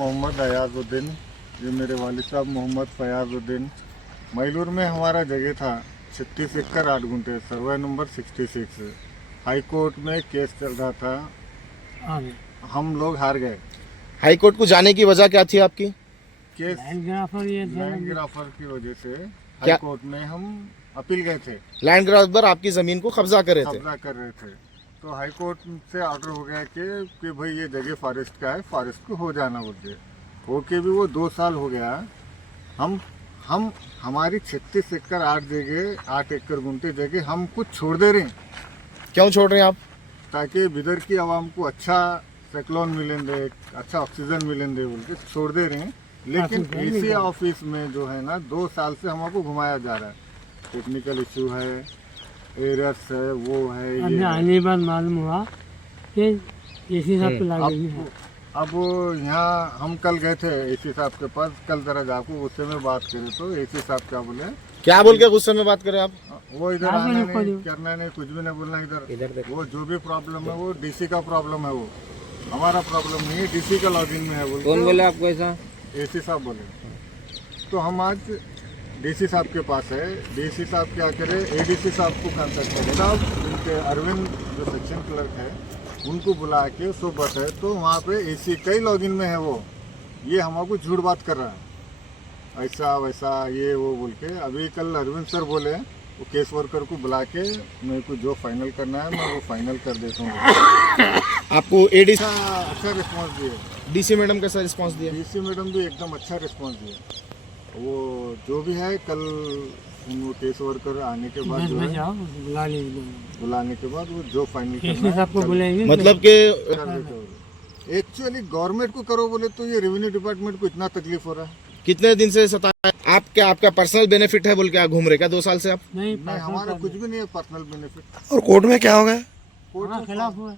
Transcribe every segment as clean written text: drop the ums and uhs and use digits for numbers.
मोहम्मद अयाजुद्दीन, ये मेरे वालिद साहब मोहम्मद फयाजुद्दीन। मैलूर में हमारा जगह था 36 एकड़ 8 गुंठे, सर्वे नंबर 66। हाई कोर्ट में केस चल रहा था, हम लोग हार गए। हाई कोर्ट को जाने की वजह क्या थी आपकी? केस लैंड ग्राफर की वजह से हाई क्या? कोर्ट में हम अपील गए थे, लैंड ग्राफर आपकी जमीन को कब्जा कर रहे थे। कब्जा कर रहे थे। तो हाई कोर्ट से ऑर्डर हो गया कि भाई ये जगह फॉरेस्ट का है, फॉरेस्ट को हो जाना बोल के। होके भी वो 2 साल हो गया। हम हमारी 36 एकड़ 8 एकड़ गुंठे जगह हम कुछ छोड़ दे रहे हैं, क्यों छोड़ रहे हैं आप? ताकि बिदर की आवाम को अच्छा साइक्लोन मिलेंगे, अच्छा ऑक्सीजन मिलेंगे बोल के छोड़ दे रहे हैं। लेकिन एसी ऑफिस में जो है ना 2 साल से हमको घुमाया जा रहा है। टेक्निकल इशू है, एरर्स है, वो है, ये है। आने के बाद मालूम हुआ कि एसी साहब को लागे नहीं है। अब यहाँ हम कल गए थे एसी साहब के पास, कल जरा जाको उससे में बात करें तो एसी साहब क्या बोले, क्या बोल के गुस्से में बात करें आप? वो इधर आना नहीं, करना नहीं, कुछ भी नहीं बोलना इधर। वो जो भी प्रॉब्लम है वो डीसी का प्रॉब्लम है, वो हमारा प्रॉब्लम नहीं है, डीसी का लॉगिन में है। बोल कौन बोले आपको ऐसा? एसी साहब बोले। तो हम आज डीसी साहब के पास है, डीसी साहब क्या करे, एडीसी साहब को कांटेक्ट करें साहब, उनके अरविंद जो सेक्शन क्लर्क है उनको बुला के सोबत है, तो वहाँ पे एसी कई लॉगिन में है वो, ये हमको झूठ बात कर रहा है, ऐसा वैसा ये वो बोल के। अभी कल अरविंद सर बोले वो केस वर्कर को बुला के मेरे को जो फाइनल करना है मैं वो फाइनल कर देता हूँ। आपको एडीसी अच्छा रिस्पॉन्स दिए, डीसी मैडम कैसा रिस्पांस दिया? डीसी मैडम भी एकदम अच्छा रिस्पॉन्स दिए। वो जो भी है कल वो केस वर्कर आने के बाद जो है बुलाने के बाद वो जो फाइनल करना है आपको बुलाएंगे। मतलब कि एक्चुअली गवर्नमेंट को करो बोले तो ये रेवेन्यू डिपार्टमेंट को इतना तकलीफ हो रहा है। कितने दिन से सताया? आपका पर्सनल बेनिफिट है बोल के आप घूम रहे क्या 2 साल से आप? नहीं, हमारा कुछ भी नहीं है पर्सनल बेनिफिट। और कोर्ट में क्या हो गया? कोर्ट के खिलाफ हुआ।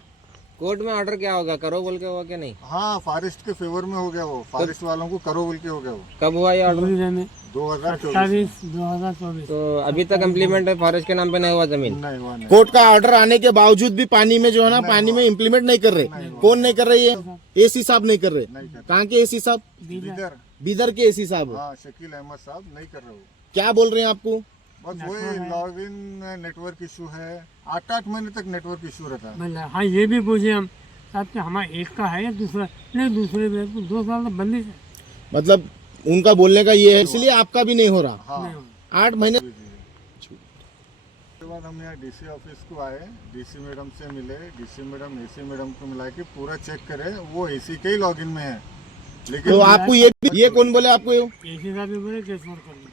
कोर्ट में ऑर्डर क्या होगा, करो बोल के हुआ क्या नहीं? हाँ, फॉरेस्ट के फेवर में हो गया वो, फॉरेस्ट वालों को करो बोल के हो गया वो। कब हुआ ये ऑर्डर? 2024। तो अभी तक इम्प्लीमेंट है फॉरेस्ट के नाम पे नहीं हुआ जमीन? नहीं हुआ नहीं। कोर्ट का ऑर्डर आने के बावजूद भी पानी में जो है ना, पानी में इम्प्लीमेंट नहीं कर रहे। कौन नहीं कर रहे? ये एसी साहब नहीं कर रहे। कहाँ के एसी साहब? इधर बीदर के एसी साहब। हाँ, शकील अहमद साहब नहीं कर रहे हो। क्या बोल रहे हैं आपको? बस वही लॉगिन नेटवर्क इशू है, 8 महीने तक नेटवर्क इशू रहता है। हाँ, ये भी पूछे हम साहब कि हमारा एक का है या दूसरा? नहीं, दूसरे पे 2 साल तक बंदी है। मतलब उनका बोलने का ये है, इसलिए आपका भी नहीं हो रहा। हाँ, 8 महीने उसके बाद हम यहाँ डीसी ऑफिस को आए, डीसी मैडम से मिले, डीसी मैडम एसी मैडम को मिला के पूरा चेक करे, वो एसी के ही लॉगिन में है। लेकिन तो आपको ये कौन बोले आपको? एसी साहब भी बोले केस वर्क कर लो।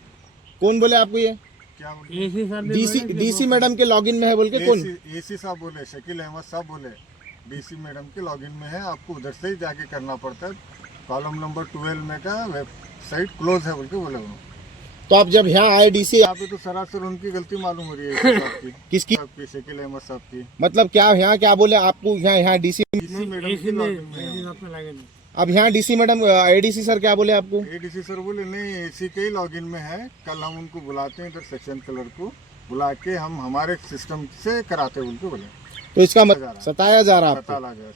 कौन बोले आपको ये? क्या बोले? एसी साहब भी बोले डीसी मैडम के लॉगिन में है बोल के कौन? एसी साहब बोले, शकील अहमद साहब बोले डीसी मैडम के लॉगिन में है, आपको उधर से ही जाके करना पड़ता है, कॉलम नंबर 12 में का वेबसाइट क्लोज है बोल के बोले वो। तो आप जब यहाँ आए डीसी, यहाँ पे तो सरासर उनकी गलती मालूम हो रही है आपकी। किसकी? आपकी शकील अहमद साहब की। मतलब क्या यहाँ क्या बोले आपको? यहाँ डीसी डीसी मैडम एसी की में लॉगिन में है। एसी साहब को लागे नहीं। अब यहाँ डीसी मैडम एडीसी सर क्या बोले आपको? एडीसी सर बोले नहीं, एसी के ही लॉगिन में है, कल हम उनको बुलाते हैं, इधर सेक्शन क्लर्क को बुला के हम हमारे सिस्टम से कराते बोल के बोले। तो इसका सताया जा रहा सताया आपको? जा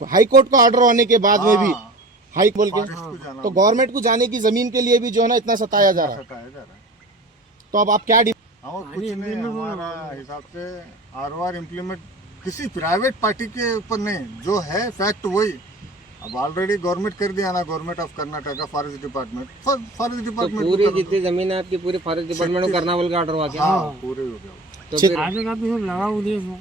रहा। हाई कोर्ट का ऑर्डर होने के बाद में भी हाँ, हाई बोल के फॉरेस्ट को जाना तो गवर्नमेंट को जाने की जमीन के लिए भी जो है ना इतना सताया जा रहा है। सताया जा रहा है। तो अब आप क्या और कुछ नहीं, हमारा हिसाब से आर इम्प्लीमेंट किसी प्राइवेट पार्टी के ऊपर नहीं, जो है फैक्ट वही। अब ऑलरेडी गवर्नमेंट कर दिया ना, government of Karnataka forest department तो डिपार्टमेंट पूरी जितनी जमीन है आपकी पूरी फॉरेस्ट डिपार्टमेंट को करना बोल के ऑर्डर हुआ क्या? हाँ, पूरे हो गया। तो फिर आगे का भी सब लगा हुआ है।